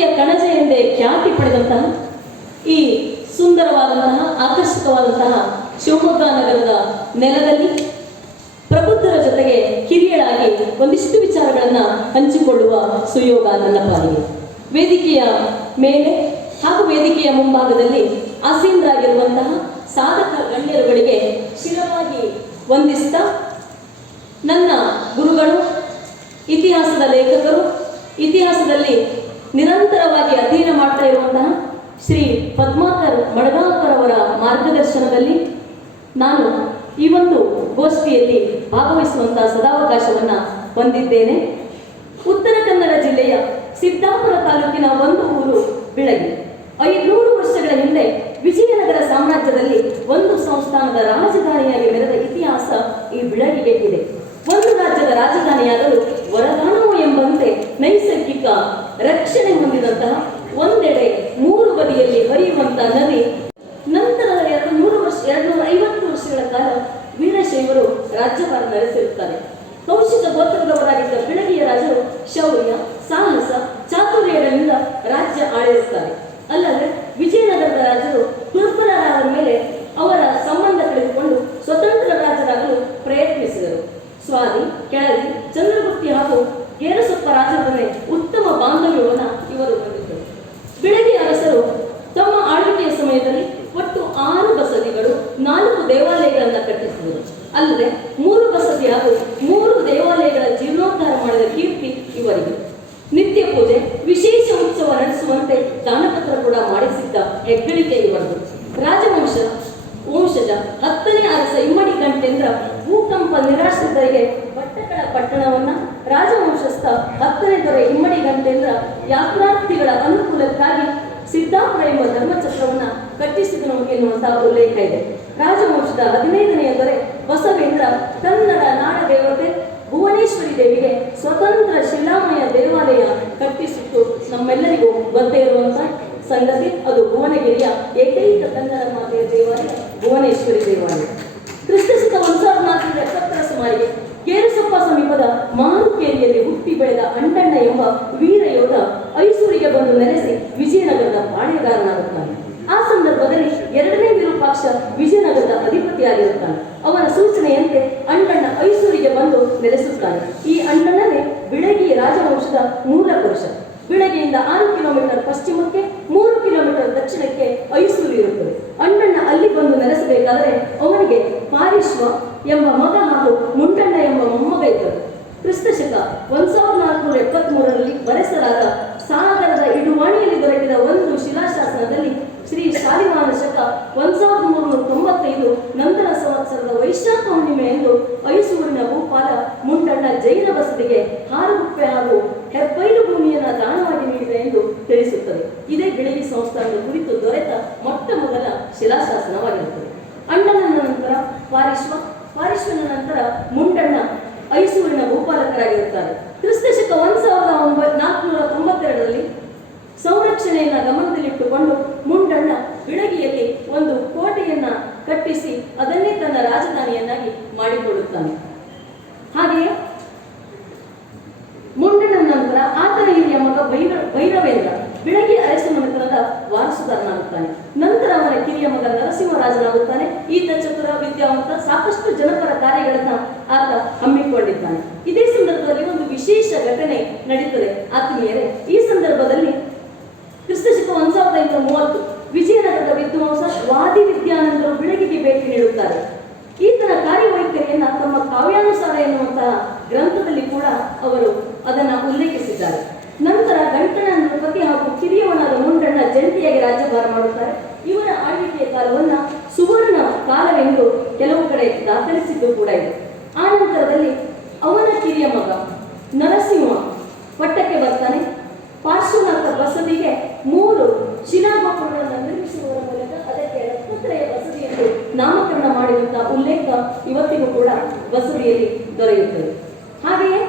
ಭಕ್ತಿಯ ಕಣಜ ಎಂದೇ ಖ್ಯಾತಿ ಪಡೆದಂತಹ ಈ ಸುಂದರವಾದಂತಹ ಆಕರ್ಷಕವಾದಂತಹ ಶಿವಮೊಗ್ಗ ನಗರದ ನೆಲದಲ್ಲಿ ಪ್ರಬುದ್ಧರ ಜೊತೆಗೆ ಕಿರಿಯಳಾಗಿ ಒಂದಿಷ್ಟು ವಿಚಾರಗಳನ್ನು ಹಂಚಿಕೊಳ್ಳುವ ಸುಯೋಗ ನನ್ನ ಪಾಲಿಗೆ. ವೇದಿಕೆಯ ಮೇಲೆ ಹಾಗೂ ವೇದಿಕೆಯ ಮುಂಭಾಗದಲ್ಲಿ ಆಸೀನರಾಗಿರುವಂತಹ ಸಾಧಕ ಗಣ್ಯರುಗಳಿಗೆ ಶಿರವಾಗಿ ವಂದಿಸ್ತಾ, ನನ್ನ ಗುರುಗಳು, ಇತಿಹಾಸದ ಲೇಖಕರು, ಇತಿಹಾಸದಲ್ಲಿ ನಿರಂತರವಾಗಿ ಅಧ್ಯಯನ ಮಾಡ್ತಾ ಇರುವಂತಹ ಶ್ರೀ ಪದ್ಮಾಕರ್ ಮಡಗಾಂವ್ಕರ್ ಅವರ ಮಾರ್ಗದರ್ಶನದಲ್ಲಿ ನಾನು ಈ ಒಂದು ಗೋಷ್ಠಿಯಲ್ಲಿ ಭಾಗವಹಿಸುವಂತಹ ಸದಾವಕಾಶವನ್ನು ಹೊಂದಿದ್ದೇನೆ. ಉತ್ತರ ಕನ್ನಡ ಜಿಲ್ಲೆಯ ಸಿದ್ದಾಪುರ ತಾಲೂಕಿನ ಒಂದು ಊರು ಬಿಳಗಿ. 500 ವರ್ಷಗಳ ಹಿಂದೆ ವಿಜಯನಗರ ಸಾಮ್ರಾಜ್ಯದಲ್ಲಿ ಒಂದು ಸಂಸ್ಥಾನದ ರಾಜಧಾನಿಯಾಗಿ ಮೆರೆದ ಇತಿಹಾಸ ಈ ಬಿಳಗಿಗೆ ಇದೆ. ಒಂದು ರಾಜ್ಯದ ರಾಜಧಾನಿಯಾಗಲು ವರದಾನವು ಎಂಬಂತೆ ನೈಸರ್ಗಿಕ ರಕ್ಷಣೆ ಹೊಂದಿದಂತಹ, ಒಂದೆಡೆ 3 ಬದಿಯಲ್ಲಿ ಹರಿಯುವಂತಹ ನದಿ, ನಂತರದ 250 ವರ್ಷಗಳ ಕಾಲ ವೀರಶೈವರು ರಾಜ್ಯಭಾರ ನಡೆಸಿರುತ್ತಾರೆ. ಕೌಶಿಕ ಗೋತ್ರದವರಾಗಿದ್ದ ಬಿಳಗಿಯ ರಾಜರು ಶೌರ್ಯ, ಸಾಹಸ, ಚಾತುರ್ಯಗಳಿಂದ ರಾಜ್ಯ ಆಳಿರುತ್ತಾರೆ. ಅಲ್ಲದೆ ವಿಜಯನಗರದ ರಾಜರು ದುರ್ಬಲರಾದ ಮೇಲೆ ಅವರ ಸಂಬಂಧ ಕಳೆದುಕೊಂಡು ಸ್ವತಂತ್ರ ರಾಜರಾಗಲು ಪ್ರಯತ್ನಿಸಿದರು. ಸ್ವಾತಿ, ಕೆಳದಿ, ಚಂದ್ರಗುಪ್ತಿ ಹಾಗೂ ಗೇರಸೊಪ್ಪ ರಾಜರೊಡನೆ ಉತ್ತಮ ಬಾಂಧವ್ಯವನ್ನು ಇವರು ಹೊಂದಿದ್ದರು. ಬಿಳಗಿ ಅರಸರು ತಮ್ಮ ಆಳ್ವಿಕೆಯ ಸಮಯದಲ್ಲಿ ಒಟ್ಟು 6 ಬಸದಿಗಳು, 4 ದೇವಾಲಯಗಳನ್ನು ಕಟ್ಟಿಸಿದರು. ಅಲ್ಲದೆ 3 ಬಸದಿ ಹಾಗೂ 3 ದೇವಾಲಯಗಳ ಜೀರ್ಣೋದ್ಧಾರ ಮಾಡಿದ ಕೀರ್ತಿ ಇವರಿಗೆ. ನಿತ್ಯ ಪೂಜೆ, ವಿಶೇಷ ಉತ್ಸವ ನಡೆಸುವಂತೆ ದಾನಪತ್ರ ಕೂಡ ಮಾಡಿಸಿದ್ದ ಹೆಗ್ಗಳಿಕೆ ಇವರದು. ರಾಜವಂಶಜ 10ನೇ ಅರಸ ಇಮ್ಮಡಿ ಗಂಟೇಂದ್ರ ಭೂಕಂಪ ನಿರಾಶ್ರಿತರಿಗೆ ಭಟ್ಟಕಳ ಪಟ್ಟಣವನ್ನ, ರಾಜವಂಶಸ್ಥ 10ನೇ ದೊರೆ ಇಮ್ಮಡಿ ಗಂಟೇಂದ್ರ ಯಾತ್ರಾರ್ಥಿಗಳ ಅನುಕೂಲಕ್ಕಾಗಿ ಸಿದ್ದಾಪುರ ಎಂಬ ಧರ್ಮಛತ್ರವನ್ನ ಕಟ್ಟಿಸಿದನು ಎನ್ನುವಂತಹ ಉಲ್ಲೇಖ ಇದೆ. ರಾಜವಂಶದ 15ನೆಯ ದೊರೆ ಬಸವೇಂದ್ರ ಕನ್ನಡ ನಾಡ ದೇವತೆ ಭುವನೇಶ್ವರಿ ದೇವಿಗೆ ಸ್ವತಂತ್ರ ಶಿಲಾಮಯ ದೇವಾಲಯ ಕಟ್ಟಿಸಿತ್ತು. ನಮ್ಮೆಲ್ಲರಿಗೂ ಗೊತ್ತೇ ಇರುವಂತಹ ಸಂಗತಿ. ಅದು ಭುವನಗಿರಿಯ ಏಕೈಕ ಕನ್ನಡ ಮಾತೆಯ ದೇವಾಲಯ ಭುವನೇಶ್ವರಿ ದೇವಾಲಯ. ಕ್ರಿಸ್ತಶಕ 1470 ಸುಮಾರಿಗೆ ಗೇರುಸೊಪ್ಪ ಸಮೀಪದ ಮಾರುಕೇರಿಯಲ್ಲಿ ಹುಟ್ಟಿ ಬೆಳೆದ ಅಂಡಣ್ಣ ಎಂಬ ವೀರ ಯೋಧ ಐಸೂರಿಗೆ ಬಂದು ನೆಲೆಸಿ ವಿಜಯನಗರದ ಪಾಳೆಗಾರನಾಗುತ್ತಾನೆ. ಆ ಸಂದರ್ಭದಲ್ಲಿ 2ನೇ ವಿರೂಪಾಕ್ಷ ವಿಜಯನಗರದ ಅಧಿಪತಿಯಾಗಿರುತ್ತಾನೆ. ಅವನ ಸೂಚನೆಯಂತೆ ಅಂಡಣ್ಣ ಐಸೂರಿಗೆ ಬಂದು ನೆಲೆಸುತ್ತಾನೆ. ಈ ಅಣ್ಣನೇ ಬಿಳಗಿ ರಾಜವಂಶದ ಮೂಲ ಪುರುಷ. ಬಿಳಗಿಯಿಂದ 6 ಕಿಲೋಮೀಟರ್ ಪಶ್ಚಿಮಕ್ಕೆ, 3 ಕಿಲೋಮೀಟರ್ ದಕ್ಷಿಣಕ್ಕೆ ಐಸೂರು ಇರುತ್ತದೆ. ಅಣ್ಣಣ್ಣ ಅಲ್ಲಿ ಬಂದು ನೆಲೆಸಬೇಕಾದರೆ ಅವನಿಗೆ ಪಾರಿಶ್ವ ಎಂಬ ಮಗ ಹಾಗೂ ಮುಂಡಣ್ಣ ಎಂಬ ಮೊಮ್ಮಗ ಇದ್ದರು. ಕ್ರಿಸ್ತಶಕ 1473ರಲ್ಲಿ ಬರೆಸಲಾದ ಸಾಗರದ ಇಡುವಾಣಿಯಲ್ಲಿ ದೊರಕಿದ ಒಂದು ಶಿಲಾಶಾಸನದಲ್ಲಿ ಶ್ರೀ ಶಾಲಿವಾಹನ ಶಕ 1395 ನಂತರ ಸಂವತ್ಸರದ ವೈಶಾಖ ಹುಣ್ಣಿಮೆಯಂದು ಐಸೂರಿನ ಭೂಪಾಲ ಮುಂಡಣ್ಣ ಜೈನ ಬಸದಿಗೆ 6 ರೂಪಾಯಿ ಹಾಗೂ ಹೆಬ್ಬೈಲು ಭೂಮಿಯನ್ನು ದಾನವಾಗಿ ನೀಡಿದೆ ಎಂದು ತಿಳಿಸುತ್ತದೆ. ಇದೇ ಬಿಳಗಿ ಸಂಸ್ಥಾನದ ಕುರಿತು ದೊರೆತ ಮೊಟ್ಟ ಮೊದಲ ಶಿಲಾಶಾಸನವಾಗಿರುತ್ತದೆ. ಅಣ್ಣನ ನಂತರ ಪಾರಿಶ್ವನ ನಂತರ ಮುಂಡಣ್ಣ ಐಸೂರಿನ ಭೂಪಾಲಕರಾಗಿರುತ್ತಾರೆ. ಕ್ರಿಸ್ತಶಕ 1492ರಲ್ಲಿ ಸಂರಕ್ಷಣೆಯನ್ನ ಗಮನದಲ್ಲಿಟ್ಟುಕೊಂಡು ಮುಂಡಣ್ಣ ಬಿಳಗಿಯಲ್ಲಿ ಒಂದು ಕೋಟೆಯನ್ನ ಕಟ್ಟಿಸಿ ಅದನ್ನೇ ತನ್ನ ರಾಜಧಾನಿಯನ್ನಾಗಿ ಮಾಡಿಕೊಳ್ಳುತ್ತಾನೆ. ಹಾಗೆಯೇ ಮುಂಡಣ್ಣನ ನಂತರ ಆತನ ಹಿರಿಯ ಮಗ ಭೈರವೇಂದ್ರ ಬಿಳಗಿ ಅರಸಮನೆತನದ ವಾರಸುದಾರನಾಗುತ್ತಾನೆ. ನಂತರ ಅವನ ಕಿರಿಯ ಮಗ ನರಸಿಂಹರಾಜನಾಗುತ್ತಾನೆ. ಈತ ಚತುರ, ವಿದ್ಯಾವಂತ, ಸಾಕಷ್ಟು ಜನಪರ ಕಾರ್ಯಗಳನ್ನ ಆತ ಹಮ್ಮಿಕೊಂಡಿದ್ದಾನೆ. ಇದೇ ಸಂದರ್ಭದಲ್ಲಿ ಒಂದು ವಿಶೇಷ ಘಟನೆ ನಡೀತದೆ ಆತ್ಮೀಯರೇ. ಈ ಸಂದರ್ಭದಲ್ಲಿ ಕ್ರಿಸ್ತಶಕ 1530 ವಿಜಯನಗರದ ವಿದ್ವಾಂಸ ವಾದಿ ವಿದ್ಯಾನಂದರು ಬಿಳಗಿಗೆ ಭೇಟಿ ನೀಡುತ್ತಾರೆ. ಈತನ ಕಾರ್ಯವೈಖರಿಯನ್ನ ತಮ್ಮ ಕಾವ್ಯಾನುಸಾರ ಎನ್ನುವಂತಹ ಗ್ರಂಥದಲ್ಲಿ ಕೂಡ ಅವರು ಅದನ್ನು ಉಲ್ಲೇಖಿಸಿದ್ದಾರೆ. ನಂತರ ಗಂಟಣ ನೃಪತಿ ಹಾಗೂ ಕಿರಿಯವನಾದ ಮುಂಡಣ್ಣ ಜಂಟಿಯಾಗಿ ರಾಜ್ಯಭಾರ ಮಾಡುತ್ತಾರೆ. ಇವರ ಆಳ್ವಿಕೆಯ ಕಾಲವನ್ನ ಸುವರ್ಣ ಕಾಲವೆಂದು ಕೆಲವು ಕಡೆ ದಾಖಲಿಸಿದ್ದು ಕೂಡ ಇದೆ. ಆ ನಂತರದಲ್ಲಿ ಅವನ ಕಿರಿಯ ಮಗ ನರಸಿಂಹ ಪಟ್ಟಕ್ಕೆ ಬರ್ತಾನೆ. ಪಾರ್ಶ್ವನಾಥ ಬಸದಿಗೆ 3 ಶಿಲಾಗೋಪುರಗಳನ್ನು ನಿರ್ಮಿಸುವುದರ ಮೂಲಕ ಅದಕ್ಕೆ ರತ್ನತ್ರಯ ಬಸದಿ ಎಂದು ನಾಮಕರಣ ಮಾಡಿದಂತಹ ಉಲ್ಲೇಖ ಇವತ್ತಿಗೂ ಕೂಡ ಬಸದಿಯಲ್ಲಿ ದೊರೆಯುತ್ತದೆ. ಹಾಗೆಯೇ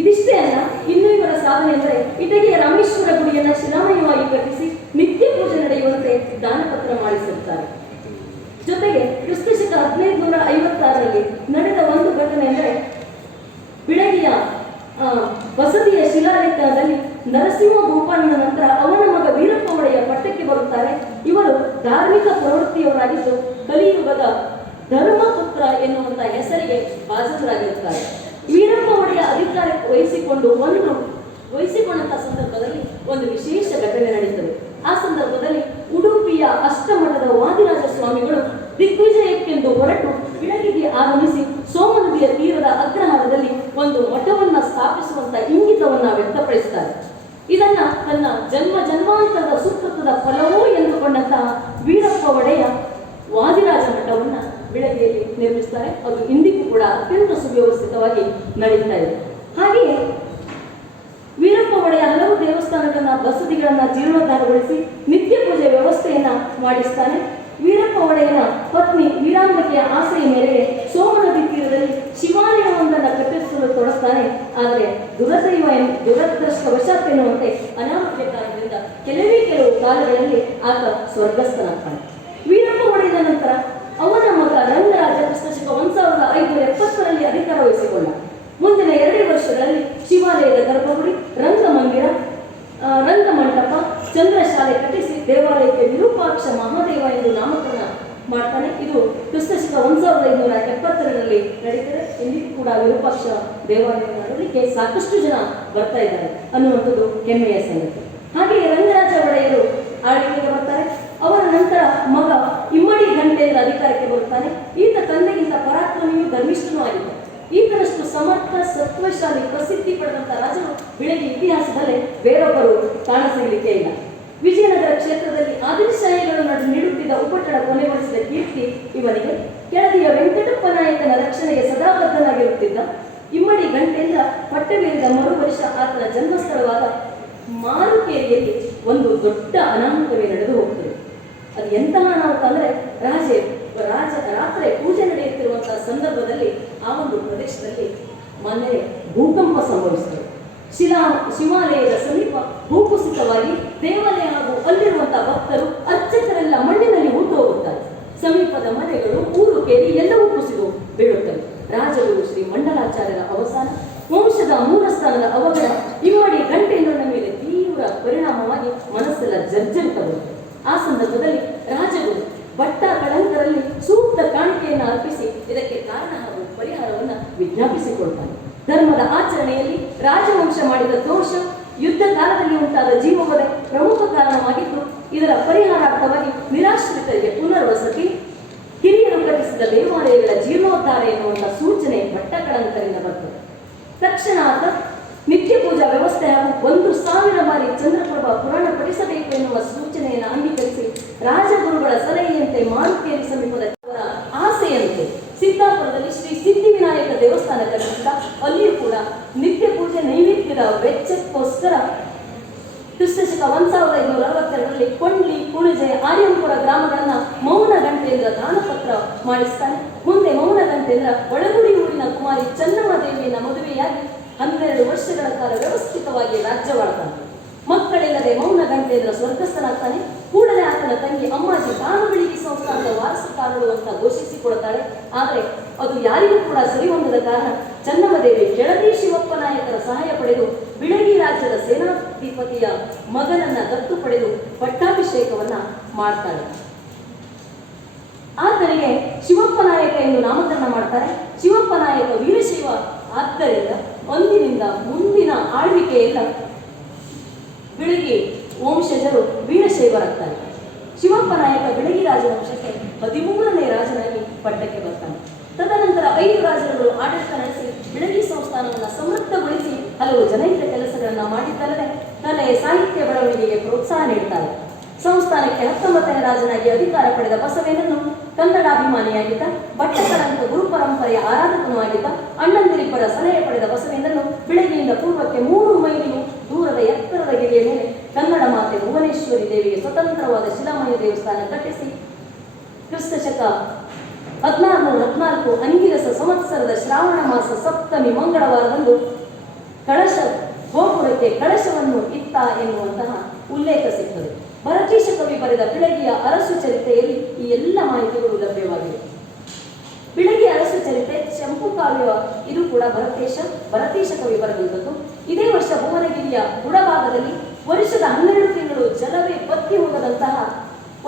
ಇದಿಷ್ಟೇ ಅಲ್ಲ, ಇನ್ನು ಇವರ ಸಾಧನೆ ಎಂದರೆ ಇಟಗಿಯ ರಾಮೇಶ್ವರ ಗುಡಿಯನ್ನು ಶಿಲಾಮಯವಾಗಿ ಕಟ್ಟಿಸಿ ನಿತ್ಯ ಪೂಜೆ ನಡೆಯುವಂತೆ ದಾನಪತ್ರ ಮಾಡಿಸುತ್ತಾರೆ. ಜೊತೆಗೆ ಕ್ರಿಸ್ತಶಕ 1556ರಲ್ಲಿ ನಡೆದ ಒಂದು ಘಟನೆ ಎಂದರೆ ಬಿಳಗಿಯ ಬಸದಿಯ ಶಿಲಾಲೇಖನದಲ್ಲಿ ನರಸಿಂಹ ಭೂಪಾಲನ ನಂತರ ಅವನ ಮಗ ವೀರಪ್ಪ ಒಡೆಯ ಪಟ್ಟಕ್ಕೆ ಬರುತ್ತಾರೆ. ಇವರು ಧಾರ್ಮಿಕ ಪ್ರವೃತ್ತಿಯವರಾಗಿದ್ದು ಕಲಿಯುಗದ ಧರ್ಮಪುತ್ರ ಎನ್ನುವಂತ ಹೆಸರಿಗೆ ಭಾಜನರಾಗಿರುತ್ತಾರೆ. ವೀರಪ್ಪ ಒಡೆಯ ಅಧಿಕಾರ ವಹಿಸಿಕೊಂಡಂತಹ ಸಂದರ್ಭದಲ್ಲಿ ಒಂದು ವಿಶೇಷ ಘಟನೆ ನಡೆಯುತ್ತದೆ. ಆ ಸಂದರ್ಭದಲ್ಲಿ ಉಡುಪಿಯ ಅಷ್ಟಮಠದ ವಾದಿರಾಜ ಸ್ವಾಮಿಗಳು ದಿಗ್ವಿಜಯಕ್ಕೆಂದು ಹೊರಟು ಬಿಳಗಿಗೆ ಆಗಮಿಸಿ ಸೋಮನದಿಯ ತೀರದ ಅಗ್ರಹಾರದಲ್ಲಿ ಒಂದು ಮಠವನ್ನ ಸ್ಥಾಪಿಸುವಂತ ಇಂಗಿತವನ್ನ ವ್ಯಕ್ತಪಡಿಸುತ್ತಾರೆ. ಇದನ್ನ ತನ್ನ ಜನ್ಮಾಂತರದ ಸುಕೃತದ ಫಲವೂ ಎಂದುಕೊಂಡಂತಹ ವೀರಪ್ಪ ಒಡೆಯ ವಾದಿರಾಜ ಮಠವನ್ನ ಬಿಳಗಿಯಲ್ಲಿ ನಿರ್ಮಿಸ್ತಾರೆ. ಅದು ಇಂದಿಗೂ ಕೂಡ ಅತ್ಯಂತ ಸುವ್ಯವಸ್ಥಿತವಾಗಿ ನಡೀತಾ ಇದೆ. ಹಾಗೆಯೇ ವೀರಪ್ಪ ಒಡೆಯ ಹಲವು ದೇವಸ್ಥಾನಗಳನ್ನ ಬಸದಿಗಳನ್ನ ಜೀರ್ಣೋದ್ಧಾರಗೊಳಿಸಿ ನಿತ್ಯ ಪೂಜೆ ವ್ಯವಸ್ಥೆಯನ್ನ ಮಾಡಿಸ್ತಾನೆ. ವೀರಪ್ಪ ಒಡೆಯನ ಪತ್ನಿ ವೀರಾಂಬಿಕೆಯ ಆಸೆಯ ಮೇರೆಗೆ ಸೋಮನದಿ ತೀರದಲ್ಲಿ ಶಿವಾಲಯವೊಂದನ್ನು ಕಟ್ಟಿಸಲು ತೊಡಸ್ತಾನೆ. ಆದರೆ ದುರದೃಷ್ಟವಶಾತ್ ಎನ್ನುವಂತೆ ಅನಾರೋಗ್ಯ ಕಾರಣದಿಂದ ಕೆಲವು ಕಾಲಗಳಲ್ಲಿ ಆತ ಸ್ವರ್ಗಸ್ಥನಾಗ್ತಾನೆ. ವೀರಪ್ಪ ಒಡೆಯದ ನಂತರ ಅವನ ಮಗ ರಂಗರಾಜ ಕ್ರಿಸ್ತಶಕ 1570ರಲ್ಲಿ ಅಧಿಕಾರ ವಹಿಸಿಕೊಂಡ. ಮುಂದಿನ 2 ವರ್ಷಗಳಲ್ಲಿ ಶಿವಾಲಯದ ಗರ್ಭಗುಡಿ, ರಂಗಮಂಟಪ, ಚಂದ್ರಶಾಲೆ ಕಟ್ಟಿಸಿ ದೇವಾಲಯಕ್ಕೆ ವಿರೂಪಾಕ್ಷ ಮಹಾದೇವ ಎಂದು ನಾಮಕರಣ ಮಾಡ್ತಾನೆ. ಇದು ಕ್ರಿಸ್ತಶಕ 1570ರಲ್ಲಿ ನಡೀತದೆ. ಇಂದಿಗೂ ಕೂಡ ವಿರೂಪಾಕ್ಷ ದೇವಾಲಯ ನೋಡಲಿಕ್ಕೆ ಸಾಕಷ್ಟು ಜನ ಬರ್ತಾ ಇದ್ದಾರೆ ಅನ್ನುವಂಥದ್ದು ಹೆಮ್ಮೆಯ ಸಂಗತಿ. ಹಾಗೆಯೇ ರಂಗರಾಜ ಒಡೆಯರು ಆಳ್ವಿಕೆಗೆ ಬರ್ತಾರೆ. ಅವರ ನಂತರ ಮಗ ಇಮ್ಮಡಿ ಗಂಟೆಯಿಂದ ಅಧಿಕಾರಕ್ಕೆ ಬರುತ್ತಾನೆ. ಈತ ತಂದೆಗಿಂತ ಪರಾಕ್ರಮಿಯೂ ಧರ್ಮಿಷ್ಠನೂ ಆಗಿದ್ದ. ಈತನಷ್ಟು ಸಮರ್ಥ ಸತ್ವಶಾಲಿ ಪ್ರಸಿದ್ಧಿ ಪಡೆದಂತಹ ರಾಜರು ಬಿಳಗಿ ಇತಿಹಾಸದಲ್ಲೇ ಬೇರೊಬ್ಬರು ಕಾಣಸಿಗಲಿಕ್ಕೆ ಇಲ್ಲ. ವಿಜಯನಗರ ಕ್ಷೇತ್ರದಲ್ಲಿ ಆದಿಲಶಾಹಿಗಳು ನೀಡುತ್ತಿದ್ದ ಉಪಟಳ ಕೊನೆಗೊಳಿಸಿದ ಕೀರ್ತಿ ಇವನಿಗೆ. ಕೆಳದಿಯ ವೆಂಕಟಪ್ಪ ನಾಯಕನ ರಕ್ಷಣೆಗೆ ಸದಾ ಬದ್ಧನಾಗಿರುತ್ತಿದ್ದ ಇಮ್ಮಡಿ ಗಂಟೆಯಿಂದ ಪಟ್ಟವೇರಿದ ಮರುವರ್ಷ ಆತನ ಜನ್ಮಸ್ಥಳವಾದ ಮಾರುಕೇರಿಯಲ್ಲಿ ಒಂದು ದೊಡ್ಡ ಅನಾಹುತವೇ ನಡೆದು ಹೋಗ್ತದೆ. ಅದು ಎಂತಹ ಅನಾಹುತ ಅಂದ್ರೆ ರಾತ್ರಿ ಪೂಜೆ ನಡೆಯುತ್ತಿರುವಂತಹ ಸಂದರ್ಭದಲ್ಲಿ ಆ ಒಂದು ಪ್ರದೇಶದಲ್ಲಿ ಮೊನ್ನೆ ಭೂಕಂಪ ಸಂಭವಿಸಿದೆ. ಶಿವಾಲಯದ ಸಮೀಪ ಭೂಕುಸಿತವಾಗಿ ದೇವಾಲಯ ಹಾಗೂ ಅಲ್ಲಿರುವಂತಹ ಭಕ್ತರು ಅರ್ಚಕರೆಲ್ಲ ಮಣ್ಣಿನಲ್ಲಿ ಹೂತು ಹೋಗುತ್ತಾರೆ. ಸಮೀಪದ ಮನೆಗಳು, ಊರು ಕೇರಿ ಎಲ್ಲವೂ ಕುಸಿದು ಬೀಳುತ್ತವೆ. ರಾಜಗುರು ಶ್ರೀ ಮಂಡಲಾಚಾರ್ಯರ ಅವಸಾನ, ವಂಶದ ಮೂಲಸ್ಥಾನದ ಅವಘಡ ಇಮ್ಮಡಿ ಗಂಟೆಯೊಂದರ ಮೇಲೆ ತೀವ್ರ ಪರಿಣಾಮವಾಗಿ ಮನಸ್ಸೆಲ್ಲ ಜರ್ಜರಿತವಾಗುತ್ತದೆ. ಆ ಸಂದರ್ಭದಲ್ಲಿ ರಾಜಗುರು ಭಟ್ಟ ಕಳಂಕರಲ್ಲಿ ಸೂಕ್ತ ಕಾಣಿಕೆಯನ್ನು ಅರ್ಪಿಸಿ ಇದಕ್ಕೆ ಕಾರಣ ಹಾಗೂ ಪರಿಹಾರವನ್ನು ವಿಜ್ಞಾಪಿಸಿಕೊಳ್ತಾನೆ. ಧರ್ಮದ ಆಚರಣೆಯಲ್ಲಿ ರಾಜವಂಶ ಮಾಡಿದ ದೋಷ, ಯುದ್ಧ ಕಾಲದಲ್ಲಿ ಉಂಟಾದ ಜೀವವಧೆ ಪ್ರಮುಖ ಕಾರಣವಾಗಿದ್ದು, ಇದರ ಪರಿಹಾರಾರ್ಥವಾಗಿ ನಿರಾಶ್ರಿತರಿಗೆ ಪುನರ್ವಸತಿ, ಹಿರಿಯರು ಕಟ್ಟಿಸಿದ ದೇವಾಲಯಗಳ ಜೀರ್ಣೋದ್ಧಾರ ಎನ್ನುವಂಥ ಸೂಚನೆ ಭಟ್ಟ ಕಳಂಕರಿಂದ ಬರ್ತದೆ. ತಕ್ಷಣ ಆತ ನಿತ್ಯ ಪೂಜಾ ವ್ಯವಸ್ಥೆ ಹಾಗೂ 1000 ಬಾರಿ ಚಂದ್ರಪ್ರಭಾ ಪುರಾಣ ಪಠಿಸಬೇಕು ಎನ್ನುವ ಸೂಚನೆಯನ್ನು ಅಂಗೀಕರಿಸಿ ರಾಜಗುರುಗಳ ಸಲಹೆಯಂತೆ ಮಾರುಕೇರಿ ಸಮೀಪದ ಆಸೆಯಂತೆ ಸಿದ್ದಾಪುರದಲ್ಲಿ ಶ್ರೀ ಸಿದ್ಧಿವಿನಾಯಕ ದೇವಸ್ಥಾನ ಕಟ್ಟಿಸಿದ. ಅಲ್ಲಿಯೂ ಕೂಡ ನಿತ್ಯ ಪೂಜೆ ನೈವೇದ್ಯದ ವೆಚ್ಚಕ್ಕೋಸ್ಕರ ಕ್ರಿಸ್ತಶಕ 1562ರಲ್ಲಿ ಕೊಂಡ್ಲಿ, ಕುಣಿಜೆ, ಆರ್ಯಂಪುರ ಗ್ರಾಮಗಳನ್ನ ಮೌನ ಗಂಟೆಯಿಂದ ದಾನಪತ್ರ ಮಾಡಿಸ್ತಾನೆ. ಮುಂದೆ ಮೌನ ಗಂಟೆಯಿಂದ ಒಳಗುಡಿ ಊರಿನ ಕುಮಾರಿ ಚೆನ್ನಮ್ಮ ದೇವಿಯನ್ನ ಮದುವೆಯಾಗಿ 12 ವರ್ಷಗಳ ಕಾಲ ವ್ಯವಸ್ಥಿತವಾಗಿ ರಾಜ್ಯವಾಳ್ತಾನೆ. ಮಕ್ಕಳಿಲ್ಲದೆ ಮೌನ ಗಂಟೆಯಿಂದ ಸ್ವರ್ಗಸ್ಥನಾಗ್ತಾನೆ. ಕೂಡಲೇ ಆತನ ತಂಗಿ ಅಮ್ಮಾಜಿ ಬಾನುಗಳಿಗೆ ಸಂಸ್ಥಾನದ ವಾರಸುದಾರರು ಅಂತ ಘೋಷಿಸಿಕೊಳ್ತಾಳೆ. ಆದರೆ ಅದು ಯಾರಿಗೂ ಕೂಡ ಸರಿಹೊಂದದ ಕಾರಣ ಚೆನ್ನಮ್ಮದೇವಿ ಕೆಳದಿ ಶಿವಪ್ಪ ನಾಯಕರ ಸಹಾಯ ಪಡೆದು ಬಿಳಗಿ ರಾಜ್ಯದ ಸೇನಾಧಿಪತಿಯ ಮಗನನ್ನ ದತ್ತು ಪಡೆದು ಪಟ್ಟಾಭಿಷೇಕವನ್ನ ಮಾಡ್ತಾಳೆ. ಆತನಿಗೆ ಶಿವಪ್ಪ ನಾಯಕ ಎಂದು ನಾಮಕರಣ ಮಾಡ್ತಾರೆ. ಶಿವಪ್ಪ ನಾಯಕ ವೀರಶೈವ ಆದ್ದರಿಂದ ಅಂದಿನಿಂದ ಮುಂದಿನ ಆಳ್ವಿಕೆಯೆಲ್ಲ ಬಿಳಗಿ ವಂಶಜರು ವೀರಶೈವರಾಗ್ತಾರೆ. ಶಿವಪ್ಪ ನಾಯಕ ಬಿಳಗಿ ರಾಜವಂಶಕ್ಕೆ 13ನೇ ರಾಜನಾಗಿ ಪಟ್ಟಕ್ಕೆ ಬರ್ತಾನೆ. ತದನಂತರ 5 ರಾಜರುಗಳು ಆಡಳಿತ ನಡೆಸಿ ಬಿಳಗಿ ಸಂಸ್ಥಾನವನ್ನು ಸಮೃದ್ಧಗೊಳಿಸಿ ಹಲವು ಜನಹಿತ ಕೆಲಸಗಳನ್ನ ಮಾಡಿದ್ದಲ್ಲದೆ ಕಲೆ, ಸಾಹಿತ್ಯ ಬೆಳವಣಿಗೆಗೆ ಪ್ರೋತ್ಸಾಹ ನೀಡುತ್ತಾರೆ. ಸಂಸ್ಥಾನಕ್ಕೆ 19ನೇ ರಾಜನಾಗಿ ಅಧಿಕಾರ ಪಡೆದ ಬಸವೇನನ್ನು ಕನ್ನಡಾಭಿಮಾನಿಯಾಗಿದ್ದ, ಭಟ್ಟಕಳಂಕ ಗುರು ಪರಂಪರೆಯ ಆರಾಧಕನೂ ಆಗಿದ್ದ, ಅಣ್ಣಂದಿರಿಬ್ಬರ ಸಲಹೆ ಪಡೆದ ಬಸವೇಂದ್ರನು ಬಿಳಗಿಯಿಂದ ಪೂರ್ವಕ್ಕೆ 3 ಮೈಲಿಗೂ ದೂರದ ಎತ್ತರದ ಗಿರಿಯ ಮೇಲೆ ಕನ್ನಡ ಮಾತೆ ಭುವನೇಶ್ವರಿ ದೇವಿಗೆ ಸ್ವತಂತ್ರವಾದ ಶಿಲಾಮಯ ದೇವಸ್ಥಾನ ಕಟ್ಟಿಸಿ ಕ್ರಿಸ್ತಶಕ 1614 ಅಂಗಿರಸ ಸಂವತ್ಸರದ ಶ್ರಾವಣ ಮಾಸ ಸಪ್ತಮಿ ಮಂಗಳವಾರದಂದು ಗೋಪುರಕ್ಕೆ ಕಳಶವನ್ನು ಇತ್ತ ಎನ್ನುವಂತಹ ಉಲ್ಲೇಖ ಸಿಗ್ತದೆ. ಭರತೀಶ ಕವಿ ಬರೆದ ಬಿಳಗಿಯ ಅರಸು ಚರಿತ್ರೆಯಲ್ಲಿ ಈ ಎಲ್ಲ ಮಾಹಿತಿಗಳು ಲಭ್ಯವಾಗಿವೆ. ಬಿಳಗಿ ಅರಸು ಚರಿತ್ರೆ ಚಂಪು ಕಾವ್ಯ, ಇದು ಕೂಡ ಭರತೀಶ ಕವಿ ಬರೆದಂಥದ್ದು. ಇದೇ ವರ್ಷ ಭುವನಗಿರಿಯ ಬುಡಭಾಗದಲ್ಲಿ ವರ್ಷದ 12 ತಿಂಗಳು ಜಲವೇ ಬತ್ತಿ ಹೋಗದಂತಹ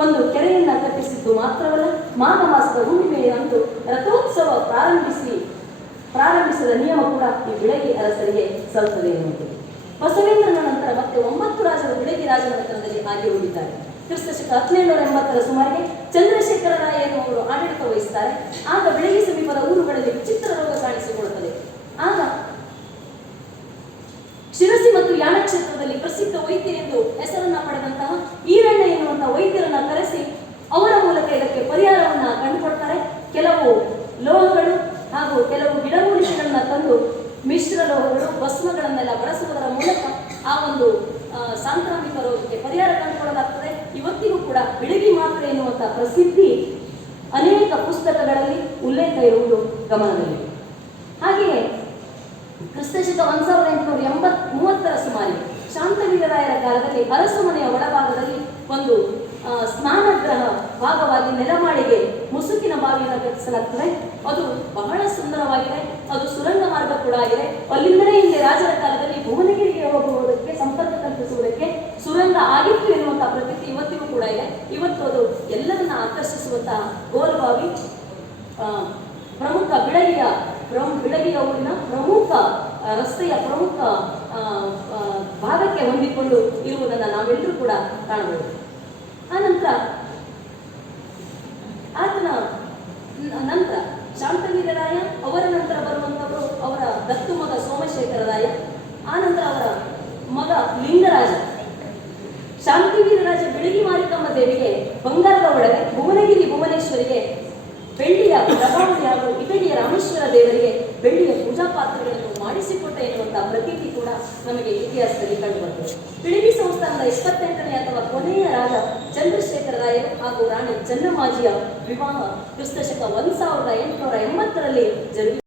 ಒಂದು ಕೆರೆಯನ್ನ ಕಟ್ಟಿಸಿದ್ದು ಮಾತ್ರವಲ್ಲ, ಮಾಘ ಮಾಸದ ಹುಣ್ಣಿಮೆಯಂದು ರಥೋತ್ಸವ ಪ್ರಾರಂಭಿಸಿದ ನಿಯಮ ಕೂಡ ಈ ಬಿಳಗಿ ಅರಸರಿಗೆ ಸಲ್ಲುತ್ತದೆ ಎನ್ನುವಂಥದ್ದು. ಬಸವೇಂದ್ರನ ನಂತರ ಮತ್ತೆ 9 ರಾಜರು ಬಿಳಗಿ ರಾಜಮನೆತನದಲ್ಲಿ ಆಗಿ ಹೋಗಿದ್ದಾರೆ. ಕ್ರಿಸ್ತಶಕ 1780 ಸುಮಾರಿಗೆ ಚಂದ್ರಶೇಖರ ರಾಯ ಎನ್ನುವರು ಆಡಳಿತ ವಹಿಸುತ್ತಾರೆ. ಆಗ ಬಿಳಗಿ ಸಮೀಪದ ಊರುಗಳಲ್ಲಿ ವಿಚಿತ್ರ ರೋಗ ಕಾಣಿಸಿಕೊಳ್ಳುತ್ತದೆ. ಆಗ ಶಿರಸಿ ಮತ್ತು ಯಾಣ ಕ್ಷೇತ್ರದಲ್ಲಿ ಪ್ರಸಿದ್ಧ ವೈದ್ಯರೆಂದು ಹೆಸರನ್ನ ಪಡೆದಂತಹ ಈರಣ್ಣ ಎನ್ನುವಂತಹ ವೈದ್ಯರನ್ನ ಕರೆಸಿ ಅವರ ಮೂಲಕ ಇದಕ್ಕೆ ಪರಿಹಾರವನ್ನ ಕಂಡುಕೊಡ್ತಾರೆ. ಕೆಲವು ಲೋಹಗಳು ಹಾಗೂ ಕೆಲವು ಗಿಡಮೂಲಿಕೆಗಳನ್ನ ತಂದು ಮಿಶ್ರ ಲೋಹಗಳು ಭಸ್ಮಗಳನ್ನೆಲ್ಲ ಬಳಸುವುದರ ಮೂಲಕ ಆ ಒಂದು ಸಾಂಕ್ರಾಮಿಕ ರೋಗಕ್ಕೆ ಪರಿಹಾರ ಕಂಡುಕೊಳ್ಳಲಾಗ್ತದೆ. ಇವತ್ತಿಗೂ ಕೂಡ ಬಿಳಗಿ ಮಾತ್ರೆ ಎನ್ನುವಂತಹ ಪ್ರಸಿದ್ಧಿ ಅನೇಕ ಪುಸ್ತಕಗಳಲ್ಲಿ ಉಲ್ಲೇಖ ಇರುವುದು ಗಮನದಲ್ಲಿದೆ. ಹಾಗೆಯೇ ಕ್ರಿಸ್ತಶಕ 1830 ಸುಮಾರಿಗೆ ಶಾಂತವೀರರಾಯರ ಕಾಲದಲ್ಲಿ ಅರಸುಮನೆಯ ಒಳಭಾಗದಲ್ಲಿ ಒಂದು ಸ್ನಾನಗೃಹ ಭಾಗವಾಗಿ ನೆಲಮಾಳಿಗೆ ಮುಸುಕಿನ ಬಾವಿಯನ್ನು ಕಟ್ಟಿಸಲಾಗ್ತದೆ. ಅದು ಬಹಳ ಸುಂದರವಾಗಿದೆ. ಅದು ಸುರಂಗ ಮಾರ್ಗ ಕೂಡ ಆಗಿದೆ. ಅಲ್ಲಿಂದಲೇ ಹಿಂದೆ ರಾಜರ ಕಾಲದಲ್ಲಿ ಭುವನಗಿರಿಗೆ ಹೋಗುವುದಕ್ಕೆ ಸಂಪರ್ಕ ಕಲ್ಪಿಸುವುದಕ್ಕೆ ಸುರಂಗ ಆಗಿತ್ತು ಎನ್ನುವಂತಹ ಪ್ರತೀತಿ ಇವತ್ತಿಗೂ ಕೂಡ ಇದೆ. ಇವತ್ತು ಅದು ಎಲ್ಲರನ್ನ ಆಕರ್ಷಿಸುವಂತಹ ಗೋಲ್ಬಾವಿ ಪ್ರಮುಖ ಬಿಳಗಿಯ ಊರಿನ ಪ್ರಮುಖ ರಸ್ತೆಯ ಪ್ರಮುಖ ಭಾಗಕ್ಕೆ ಹೊಂದಿಕೊಂಡು ಇರುವುದನ್ನು ನಾವೆಲ್ಲರೂ ಕೂಡ ಕಾಣಬಹುದು. ಆನಂತರ ಆತನ ನಂತರ ಶಾಂತವೀರರಾಯ, ಅವರ ನಂತರ ಬರುವಂತವರು ಅವರ ದತ್ತು ಮಗ ಸೋಮಶೇಖರರಾಯ, ಆನಂತರ ಅವರ ಮಗ ಲಿಂಗರಾಜ. ಶಾಂತಿವೀರರಾಜ ಬಿಳಗಿ ಮಾರಿಕಮ್ಮ ದೇವಿಗೆ ಬಂಗಾರದ ಒಡವೆ, ಭುವನಗಿರಿ ಭುವನೇಶ್ವರಿಗೆ ಬೆಳ್ಳಿಯ ಪ್ರಭಾವಳಿ ಹಾಗೂ ಇಟಗಿಯ ರಾಮೇಶ್ವರ ದೇವರಿಗೆ ಬೆಳ್ಳಿಯ ಪೂಜಾ ಪಾತ್ರಗಳನ್ನು ಮಾಡಿಸಿಕೊಟ್ಟ ಎನ್ನುವಂತಹ ಪ್ರತೀತಿ ಕೂಡ ನಮಗೆ ಇತಿಹಾಸದಲ್ಲಿ ಕಂಡುಬರುತ್ತದೆ. ಬಿಳಗಿ ಸಂಸ್ಥಾನದ 28ನೇ ಅಥವಾ ಕೊನೆಯ ರಾಜ ಚಂದ್ರಶೇಖರ ರಾಯರು ಹಾಗೂ ರಾಣಿ ಚೆನ್ನಮ್ಮಾಜಿಯ ವಿವಾಹ ಕ್ರಿಸ್ತಶಕ 1880ರಲ್ಲಿ ಜರುಗಿ